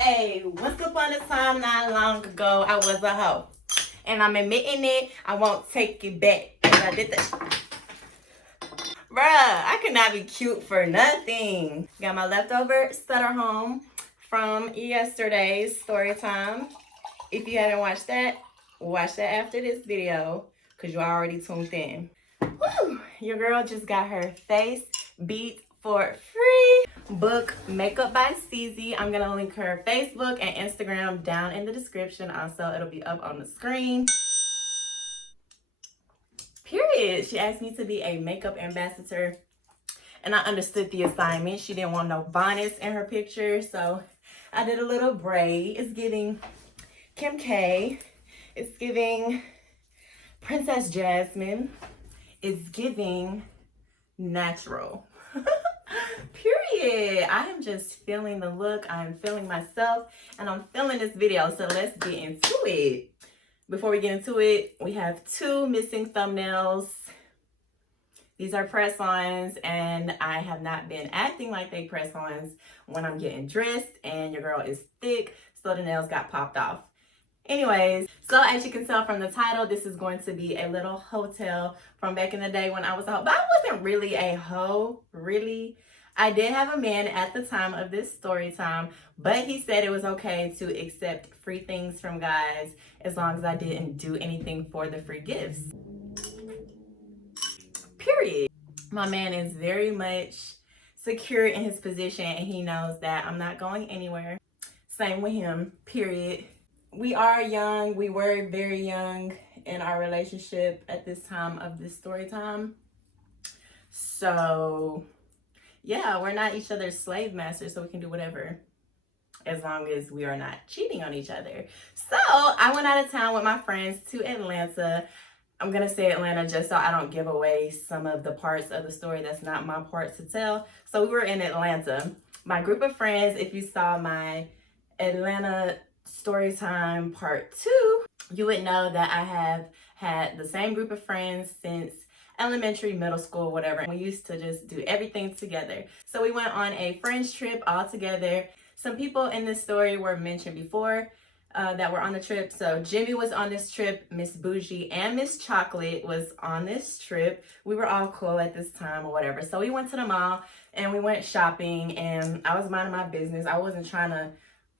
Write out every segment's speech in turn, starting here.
Hey, once upon a time, not long ago, I was a hoe. And I'm admitting it, I won't take it back. 'Cause I did that. Bruh, I could not be cute for nothing. Got my leftover stutter home from yesterday's story time. If you haven't watched that, watch that after this video because you already tuned in. Woo! Your girl just got her face beat for free. Book Makeup by Ceezy. I'm gonna link her Facebook and Instagram down in the description. Also, it'll be up on the screen. Period. She asked me to be a makeup ambassador, and I understood the assignment. She didn't want no bonnets in her picture, so I did a little braid. It's giving Kim K. It's giving Princess Jasmine. It's giving natural. Period. I am just feeling the look. I'm feeling myself, and I'm feeling this video. So let's get into it. Before we get into it, we have two missing thumbnails. These are press-ons, and I have not been acting like they press-ons when I'm getting dressed, and your girl is thick, so the nails got popped off. Anyways, so as you can tell from the title, this is going to be a little hotel from back in the day when I was a hoe. But I wasn't really a hoe, really. I did have a man at the time of this story time, but he said it was okay to accept free things from guys as long as I didn't do anything for the free gifts. Period. My man is very much secure in his position, and he knows that I'm not going anywhere. Same with him, period. We are young. We were very young in our relationship at this time of this story time. So, yeah, we're not each other's slave masters, so we can do whatever as long as we are not cheating on each other. So, I went out of town with my friends to Atlanta. I'm going to say Atlanta just so I don't give away some of the parts of the story that's not my part to tell. So, we were in Atlanta. My group of friends, if you saw my Atlanta Storytime Part 2, you would know that I have had the same group of friends since elementary, middle school, whatever. We used to just do everything together. So we went on a friends trip all together. Some people in this story were mentioned before that were on the trip. So Jimmy was on this trip, Miss Bougie and Ms.Chocolate was on this trip. We were all cool at this time or whatever. So we went to the mall and we went shopping, and I was minding my business. I wasn't trying to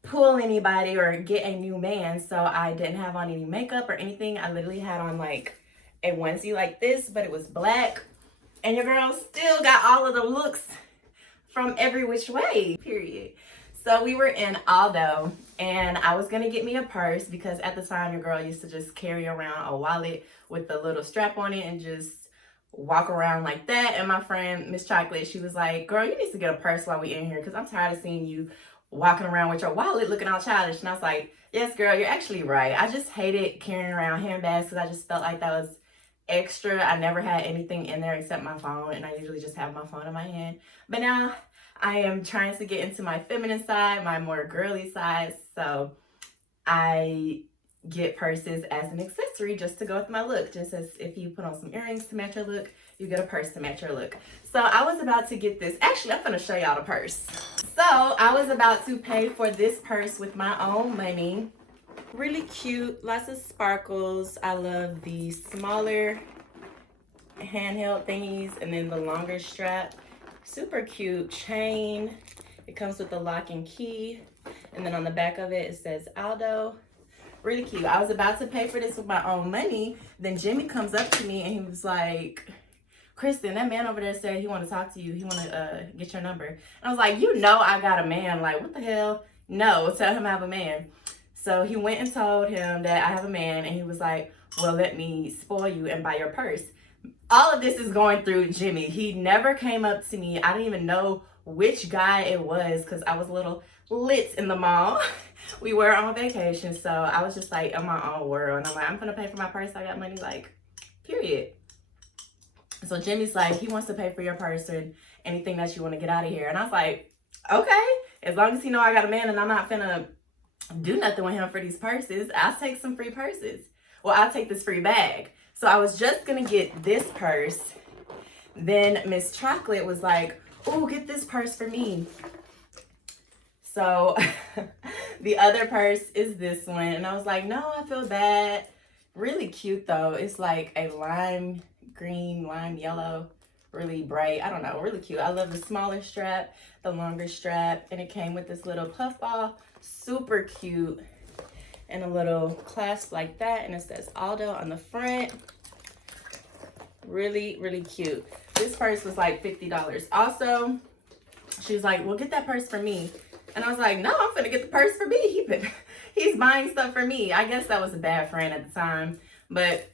pull anybody or get a new man, so I didn't have on any makeup or anything. I literally had on like a onesie like this, but it was black, and your girl still got all of the looks from every which way, period. So we were in Aldo, and I was gonna get me a purse because at the time your girl used to just carry around a wallet with a little strap on it and just walk around like that. And my friend Miss Chocolate, she was like, girl, you need to get a purse while we in here because I'm tired of seeing you walking around with your wallet looking all childish. And I was like, yes, girl, you're actually right. I just hated carrying around handbags because I just felt like that was extra. I never had anything in there except my phone, and I usually just have my phone in my hand. But now I am trying to get into my feminine side, my more girly side. So I get purses as an accessory just to go with my look. Just as if you put on some earrings to match your look, you get a purse to match your look. So I was about to get this. Actually, I'm gonna show y'all the purse. So I was about to pay for this purse with my own money. Really cute, lots of sparkles. I love the smaller handheld thingies and then the longer strap. Super cute chain. It comes with the lock and key. And then on the back of it, it says Aldo. Really cute. I was about to pay for this with my own money. Then Jimmy comes up to me and he was like, Kristinn, that man over there said he wanted to talk to you. He wanted to get your number. And I was like, you know I got a man. Like, what the hell? No, tell him I have a man. So he went and told him that I have a man. And he was like, well, let me spoil you and buy your purse. All of this is going through Jimmy. He never came up to me. I didn't even know which guy it was because I was a little lit in the mall. We were on vacation. So I was just like in my own world. And I'm like, I'm going to pay for my purse. I got money, like, period. So Jimmy's like, he wants to pay for your purse and anything that you want to get out of here. And I was like, okay, as long as he know I got a man and I'm not finna do nothing with him for these purses, I'll take some free purses. Well, I'll take this free bag. So I was just gonna get this purse. Then Miss Chocolate was like, oh, get this purse for me. So The other purse is this one. And I was like, no, I feel bad. Really cute though. It's like a lime green, lime yellow, really bright. I don't know, really cute. I love the smaller strap, the longer strap, and it came with this little puff ball. Super cute. And a little clasp like that, and it says Aldo on the front. Really, really cute. This purse was like $50. Also, she was like, well, get that purse for me. And I was like, no, I'm finna get the purse for me. He's buying stuff for me. I guess that was a bad friend at the time. But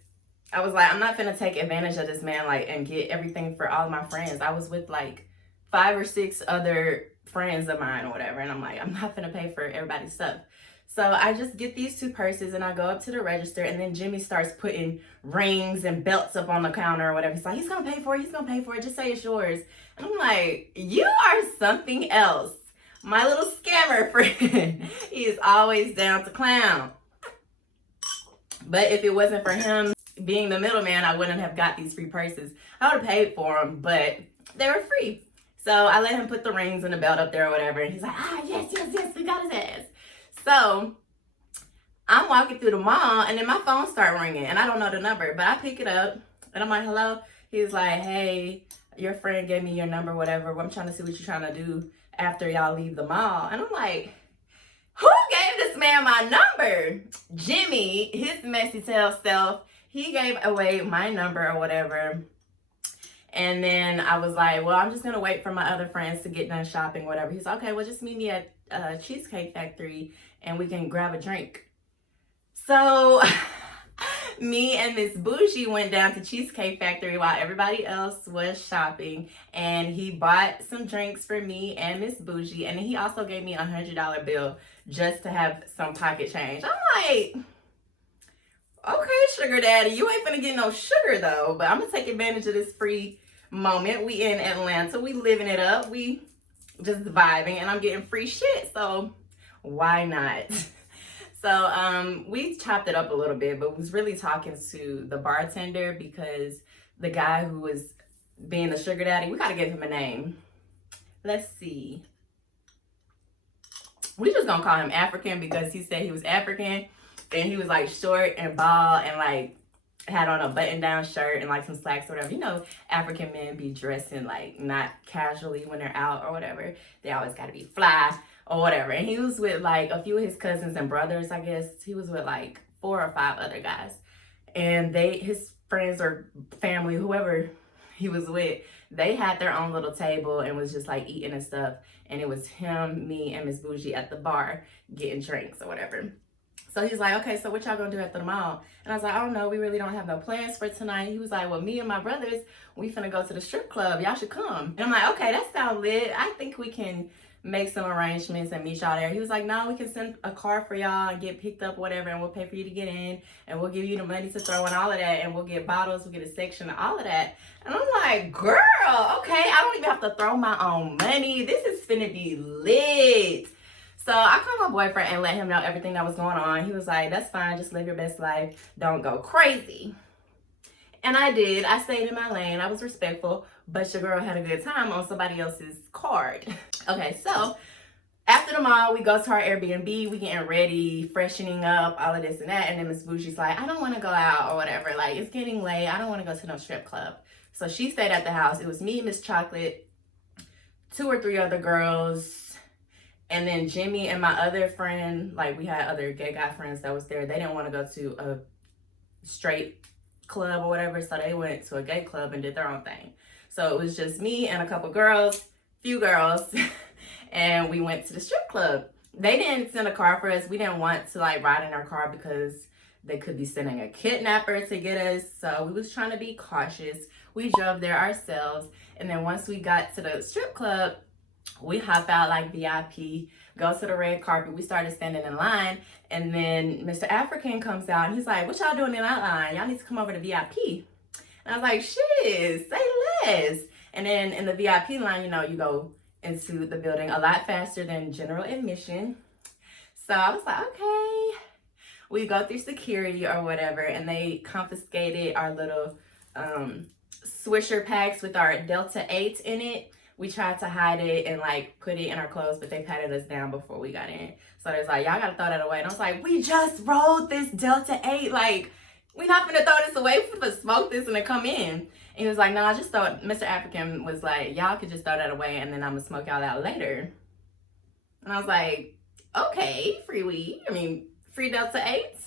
I was like, I'm not finna take advantage of this man, like, and get everything for all of my friends. I was with like 5 or 6 other friends of mine or whatever. And I'm like, I'm not finna pay for everybody's stuff. So I just get these 2 purses and I go up to the register, and then Jimmy starts putting rings and belts up on the counter or whatever. He's like, he's gonna pay for it, he's gonna pay for it, just say it's yours. And I'm like, you are something else. My little scammer friend. He is always down to clown. But if it wasn't for him being the middleman, I wouldn't have got these free purses. I would have paid for them, but they were free. So I let him put the rings and the belt up there or whatever. And he's like, yes, we got his ass. So I'm walking through the mall, and then my phone started ringing, and I don't know the number, but I pick it up, and I'm like, hello? He's like, hey, your friend gave me your number, whatever. I'm trying to see what you're trying to do after y'all leave the mall. And I'm like, who gave this man my number? Jimmy, his messy tail self, he gave away my number or whatever. And then I was like, well, I'm just going to wait for my other friends to get done shopping, whatever. He's like, okay, well, just meet me at Cheesecake Factory and we can grab a drink. So me and Miss Bougie went down to Cheesecake Factory while everybody else was shopping. And he bought some drinks for me and Miss Bougie. And then he also gave me $100 bill just to have some pocket change. I'm like, okay, sugar daddy, you ain't finna get no sugar though, but I'm gonna take advantage of this free moment. We in Atlanta, we living it up, we just vibing, and I'm getting free shit, so why not? So we chopped it up a little bit, but was really talking to the bartender because the guy who was being the sugar daddy, we gotta give him a name. Let's see. We just gonna call him African because he said he was African. And he was like short and bald and like had on a button down shirt and like some slacks or whatever. You know, African men be dressing like not casually when they're out or whatever. They always gotta be fly or whatever. And he was with like a few of his cousins and brothers, I guess. He was with like 4 or 5 other guys. And his friends or family, whoever he was with, they had their own little table and was just like eating and stuff. And it was him, me, and Miss Bougie at the bar getting drinks or whatever. So he's like, okay, so what y'all gonna do after the mall? And I was like, I don't know, we really don't have no plans for tonight. He was like, well, me and my brothers, we finna go to the strip club. Y'all should come. And I'm like, okay, that sounds lit. I think we can make some arrangements and meet y'all there. He was like, no, we can send a car for y'all and get picked up, whatever, and we'll pay for you to get in, and we'll give you the money to throw in all of that, and we'll get bottles, we'll get a section, all of that. And I'm like, girl, okay, I don't even have to throw my own money. This is finna be lit. So I called my boyfriend and let him know everything that was going on. He was like, that's fine, just live your best life. Don't go crazy. And I did. I stayed in my lane. I was respectful, but your girl had a good time on somebody else's card. Okay, so after the mall, we go to our Airbnb. We getting ready, freshening up, all of this and that. And then Miss Bougie's like, I don't want to go out or whatever. Like, it's getting late. I don't want to go to no strip club. So she stayed at the house. It was me, Ms.Chocolate, 2 or 3 other girls. And then Jimmy and my other friend, like we had other gay guy friends that was there. They didn't want to go to a straight club or whatever. So they went to a gay club and did their own thing. So it was just me and a couple girls, few girls. And we went to the strip club. They didn't send a car for us. We didn't want to like ride in our car because they could be sending a kidnapper to get us. So we was trying to be cautious. We drove there ourselves. And then once we got to the strip club, we hop out like VIP, go to the red carpet. We started standing in line, and then Mr. African comes out and he's like, what y'all doing in that line? Y'all need to come over to VIP. And I was like, shit, say less. And then in the VIP line, you know, you go into the building a lot faster than general admission. So I was like, okay. We go through security or whatever, and they confiscated our little Swisher packs with our Delta 8 in it, we tried to hide it and like put it in our clothes, but they patted us down before we got in. So there's like, y'all gotta throw that away. And I was like, we just rolled this Delta 8. Like, we not gonna throw this away. We finna smoke this and then come in. And he was like, no, I just thought, Mr. African was like, y'all could just throw that away and then I'm gonna smoke y'all out later. And I was like, okay, free weed. I mean, free Delta 8s.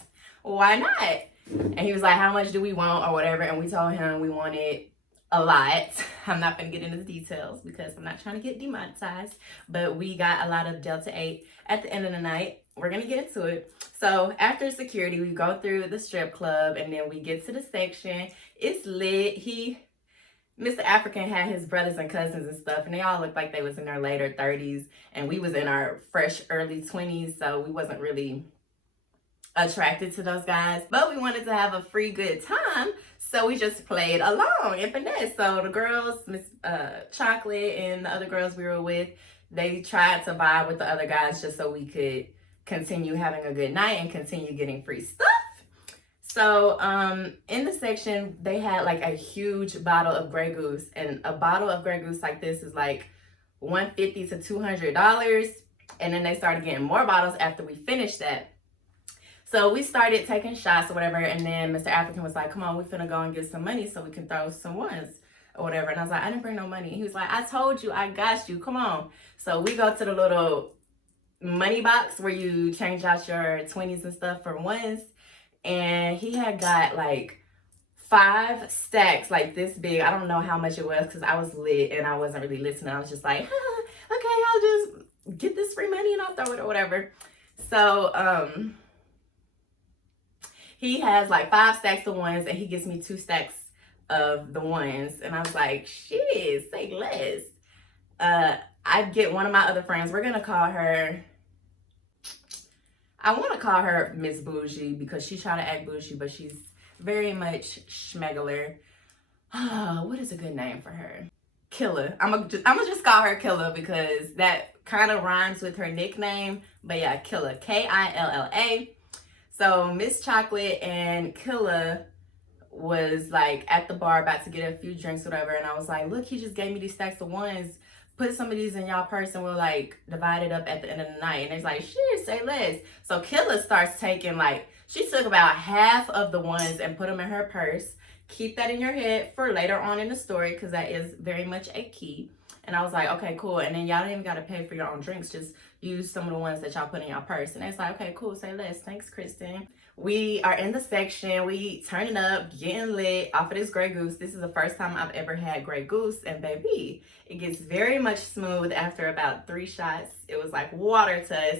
Why not? And he was like, how much do we want or whatever? And we told him we wanted a lot. I'm not gonna get into the details because I'm not trying to get demonetized, but we got a lot of Delta 8 at the end of the night. We're gonna get into it. So after security, we go through the strip club and then we get to the section. It's lit. Mr. African had his brothers and cousins and stuff, and they all looked like they was in their later 30s, and we was in our fresh early 20s, so we wasn't really attracted to those guys, but we wanted to have a free good time, so we just played along and finesse. So the girls, Ms.Chocolate and the other girls we were with, they tried to vibe with the other guys just so we could continue having a good night and continue getting free stuff. So in the section, they had like a huge bottle of Grey Goose, and a bottle of Grey Goose like this is like $150 to $200. And then they started getting more bottles after we finished that. So we started taking shots or whatever, and then Mr. African was like, come on, we finna go and get some money so we can throw some ones or whatever. And I was like, I didn't bring no money. He was like, I told you, I got you, come on. So we go to the little money box where you change out your 20s and stuff for ones. And he had got like 5 stacks like this big. I don't know how much it was because I was lit and I wasn't really listening. I was just like, okay, I'll just get this free money and I'll throw it or whatever. So he has like 5 stacks of ones and he gives me 2 stacks of the ones. And I was like, shit, say less. I get one of my other friends. We're going to call her, I want to call her Miss Bougie because she tried to act bougie, but she's very much schmegular. What is a good name for her? Killa. I'm gonna just call her Killa because that kind of rhymes with her nickname. But yeah, Killa, Killa. So Ms.Chocolate and Killa was like at the bar about to get a few drinks, whatever. And I was like, look, he just gave me these stacks of ones. Put some of these in y'all purse and we'll like divide it up at the end of the night. And it's like, shit, say less. So Killa starts taking like, she took about half of the ones and put them in her purse. Keep that in your head for later on in the story because that is very much a key. And I was like, okay, cool. And then y'all don't even got to pay for your own drinks. Just use some of the ones that y'all put in your purse. And it's like, okay, cool, say less. Thanks, Kristinn. We are in the section. We turning up, getting lit off of this Grey Goose. This is the first time I've ever had Grey Goose. And baby, it gets very much smooth after about 3 shots. It was like water to us.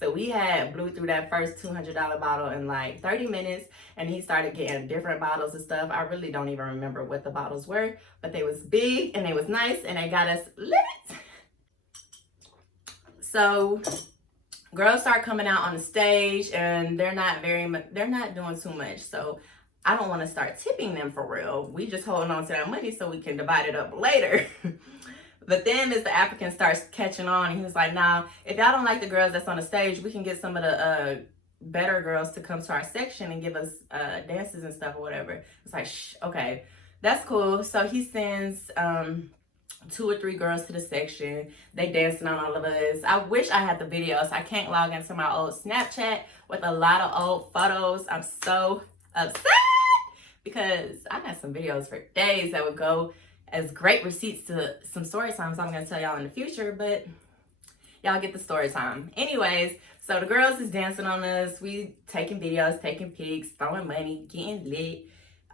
So we had blew through that first $200 bottle in like 30 minutes. And he started getting different bottles and stuff. I really don't even remember what the bottles were. But they was big and they was nice and they got us lit. So girls start coming out on the stage and they're not doing too much. So I don't want to start tipping them for real. We just holding on to that money so we can divide it up later. But then Mr. African starts catching on and he was like, nah, if y'all don't like the girls that's on the stage, we can get some of the better girls to come to our section and give us dances and stuff or whatever. It's like, shh, okay, that's cool. So he sends 2 or 3 girls to the section. They dancing on all of us. I wish I had the videos. I can't log into my old Snapchat with a lot of old photos. I'm so upset because I got some videos for days that would go as great receipts to some story times I'm going to tell y'all in the future, but y'all get the story time. Anyways, so the girls is dancing on us. We taking videos, taking pics, throwing money, getting lit,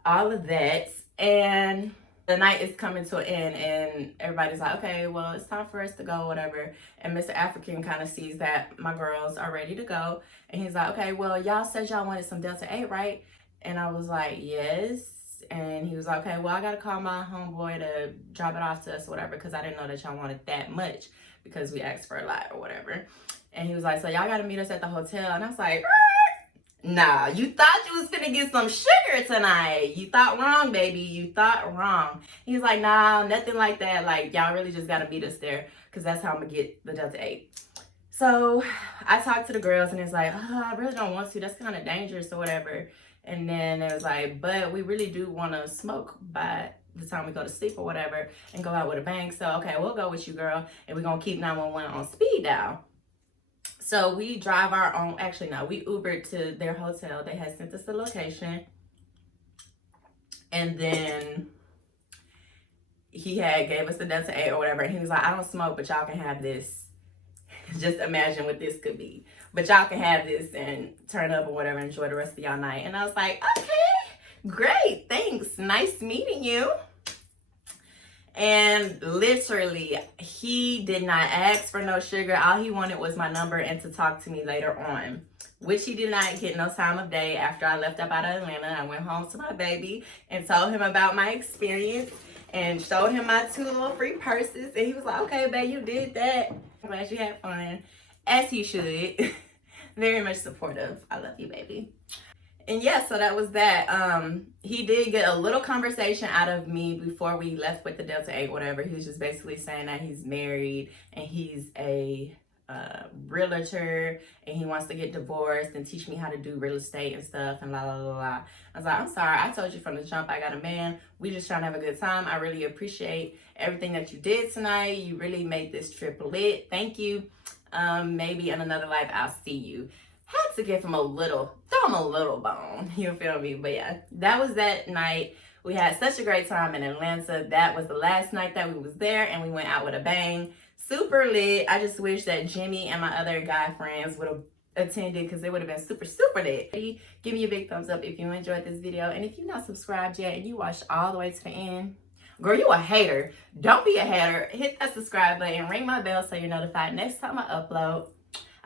all of that. And the night is coming to an end and everybody's like, okay, well, it's time for us to go, whatever. And Mr. African kind of sees that my girls are ready to go. And he's like, okay, well, y'all said y'all wanted some Delta 8, right? And I was like, yes. And he was like, okay, well, I got to call my homeboy to drop it off to us or whatever because I didn't know that y'all wanted that much because we asked for a lot or whatever. And he was like, so y'all got to meet us at the hotel. And I was like, nah, you thought you was finna get some sugar tonight. You thought wrong, baby. You thought wrong. He's like, nah, nothing like that. Like, y'all really just got to meet us there because that's how I'm going to get the Delta 8. So I talked to the girls and it's like, oh, I really don't want to. That's kind of dangerous or whatever. And then it was like, but we really do want to smoke by the time we go to sleep or whatever and go out with a bang. So, okay, we'll go with you, girl. And we're going to keep 911 on speed dial. So we drive our own, actually, no, we Ubered to their hotel. They had sent us the location. And then he had gave us the Delta 8 or whatever. And he was like, I don't smoke, but y'all can have this. Just imagine what this could be. But y'all can have this and turn up or whatever, enjoy the rest of y'all night. And I was like, okay, great, thanks. Nice meeting you. And literally, he did not ask for no sugar. All he wanted was my number and to talk to me later on, which he did not get no time of day. After I left up out of Atlanta, I went home to my baby and told him about my experience and showed him my 2 little free purses. And he was like, okay, babe, you did that. I'm glad you had fun. As he should. Very much supportive. I love you, baby. And yeah, so that was that. He did get a little conversation out of me before we left with the Delta 8, whatever. He was just basically saying that he's married and he's a realtor and he wants to get divorced and teach me how to do real estate and stuff and la la la la. I was like, I'm sorry, I told you from the jump I got a man. We just trying to have a good time. I really appreciate everything that you did tonight. You really made this trip lit. Thank you. Maybe in another life I'll see you. Had to give him a little, throw him a little bone, you feel me? But yeah, that was that night. We had such a great time in Atlanta. That was the last night that we was there and we went out with a bang. Super lit. I just wish that Jimmy and my other guy friends would have attended because they would have been super, super lit. Give me a big thumbs up if you enjoyed this video. And if you're not subscribed yet and you watched all the way to the end, girl, you a hater. Don't be a hater. Hit that subscribe button, ring my bell so you're notified next time I upload.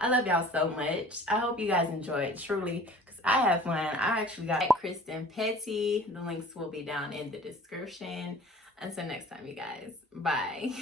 I love y'all so much. I hope you guys enjoyed, truly, because I have fun. I actually got Kristinn Petty. The links will be down in the description. Until next time, you guys. Bye.